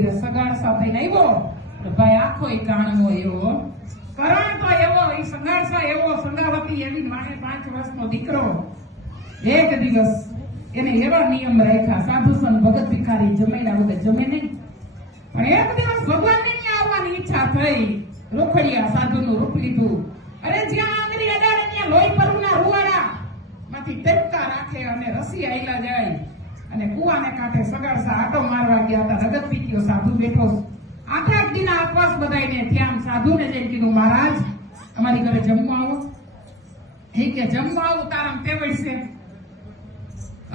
મંદિરે સગાડ સાથે આવ્યો ભાઈ આખો કાણનો એવો કરણ તો એવો એ સંગારસા એવો સંગાવતી એવી 5 વર્ષનો દીકરો એક દિવસ એને એવા નિયમ રાખ્યા સાધુ સંત ભગત ભિખારી જમેલા વગર જમે નહીં પણ એક દિવસ ભગવાનને ત્યાં આવવાની ઈચ્છા થઈ રોકડિયા સાધુનું રૂપ લીધું અરે જ્યાં આંગળી અડાડે ત્યાં લોહી પરુના રૂવાડા માંથી ટેપકા રાખે અને રસી આયલા જાય અને કુવાને કાંઠે સગાડસા આટો મારવા ગયા હતા રગત પીત્યો સાધુ બેઠો 8 દિના ઉપવાસ બધાઈને ત્યાં સાધુને જઈને કીધું મહારાજ અમારી ઘરે જમવા આવો એ કે જમવા આવું તારામ તેવડ છે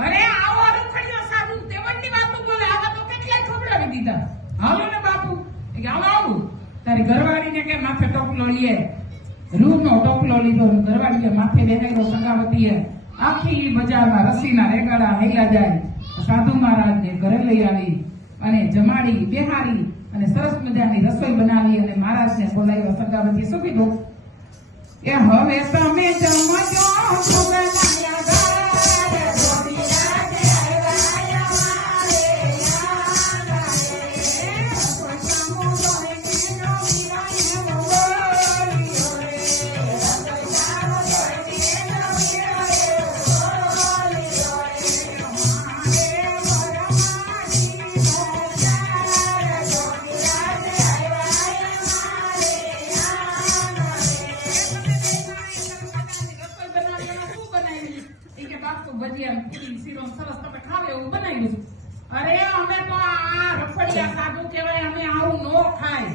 અરે આવો રૂખડિયો સાધુ તેવડની વાતો બોલે આવા તો કેટલાય ખવડાવી દીધા હાલો ને બાપુ એ કે આવું તારી ઘરવાળીને કે માથે ટોપલો લે રૂનો ટોપલો લીધો ઘરવાળીએ માથે બેહાડ્યો સંગાવતીએ આખી બજારમાં રસીના રેગાડા હેલા જાય સાધુ મહારાજને ઘરે લઈ આવી અને જમાડી બેહારી અને સરસ મજાની રસોઈ બનાવી અને મહારાજને બોલાવ્યો સંગાવતીએ શું કીધું કે હવે તમે જમજો અરે અમે તો આ રખડિયા સાધુ કહેવાય અમે આવું નો ખાય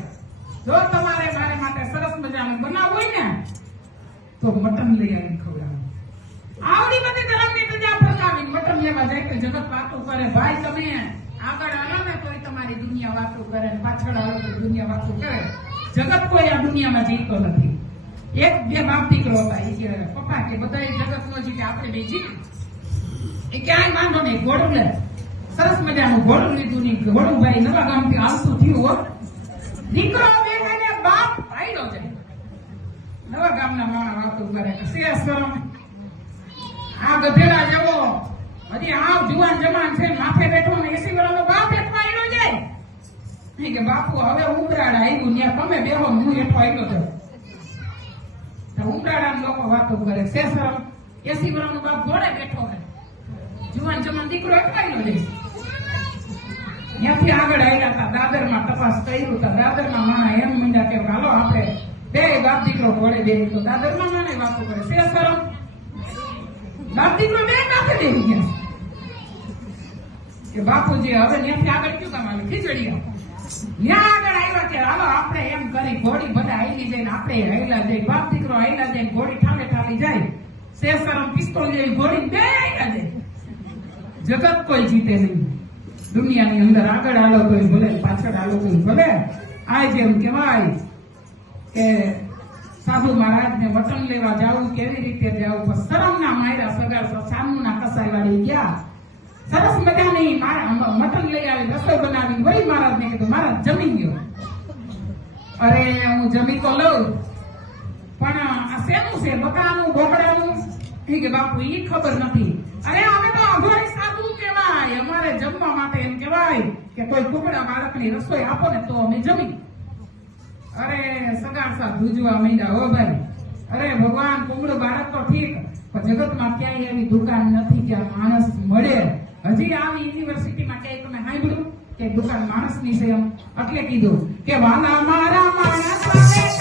જો તમારે મારે માટે સરસ મજાનું બનાવવું હોય ને તો મટન લઈ આવીને ખવડાવો આવડી બધી ગરમની તજા ફરકાવી મટન લેવા જાય તો જગત વાતો કરે ભાઈ તમે આગળ આવો ને તોય તમારી દુનિયા વાતો કરે પાછળ આવો તો દુનિયા વાતો કરે જગત કોઈ આ દુનિયામાં જીતતો નથી એક બે બાપ દીકરો હતા એ કે પપ્પા કે બધા જગત નો જીતે આપણે બે જીત એ ક્યાંય વાંધો નહીં ઘોડું લે સરસ મજાનું ઘોડું લીધું ની ઘોડું ભાઈ નવા ગામથી આવતું થયું દીકરો બેને બાપ આયલો છે નવા ગામના માણા વાતો કરે કે સે શરમ આ ગધેડા જેવો હજી આવ જુવાન જમાન છે માથે બેઠો ને 80 વર્ષનો બાપ હેઠો આયલો જાય નહીં કે બાપુ હવે ઉમરાડા આવ્યું ત્યાં તમે બેહો હું હેઠો આયલો છે તો ઉમરાડા લોકો વાતો કરે સે શરમ 80 વર્ષનો બાપ ઘોડે બેઠો હોય જુવાન જમાન દીકરો અટકાયેલો છે ત્યાંથી આગળ આવ્યા હતા દાદરમાં તપાસ કર્યું તો દાદરમાં માણા એમ મંડ્યા કે હાલો આપણે બે બાપ દીકરો ઘોડે બે તો દાદરમાં માને વાતો કરે સે શરમ બાપ દીકરો બે કાપે દેવી ગયા કે બાપુજી હવે ત્યાંથી આગળ કયું કામ આવે ખીચડી ત્યાં આગળ આવ્યા કે હાલો આપણે એમ કરી ઘોડી બધા આયલી જઈને આપણે હાયલા જઈ બાપ દીકરો હાયલા જઈને ઘોડી ઠામે ઠામી જાય સે શરમ પિસ્તોલ જેવી ઘોડી બે હાયલા જાય જગત કોઈ જીતે નહીં દુનિયાની અંદર આગળ આલો કોઈ ભલે પાછળ આલો કોઈ ભલે આ જેમ કહેવાય કે સાધુ મહારાજને વચન લેવા જાવું કેવી રીતે જાવું પણ શરમના માયરા સગાડસા સામુના કસાઈ વાળી ગયા સરસ મજાની મટન લઈ આવી રસોઈ બનાવી વળી મહારાજને કીધું મહારાજ જમી ગયો અરે હું જમી તો લઉં પણ આ શેનું છે બકાનું બોકડાનું કે બાપુ ઈ ખબર નથી અરે અમે તો અઘોરી સાધુ કહેવાય અમારે જમવા માટે એમ કહેવાય કે કોઈ કુકડા બાળકની રસોઈ આપો ને તો અમે જમી અરે સગાડસા ભૂજવા માંડ્યા હો ભાઈ અરે ભગવાન કુકડું બાળક તો ઠીક પણ જગતમાં ક્યાંય એવી દુકાન નથી કે માણસ મળે હજી આવી યુનિવર્સિટીમાં ક્યાંય તમે સાંભળ્યું કે દુકાન માણસની છે એમ એટલે કીધું કે વાલા મારા માણસ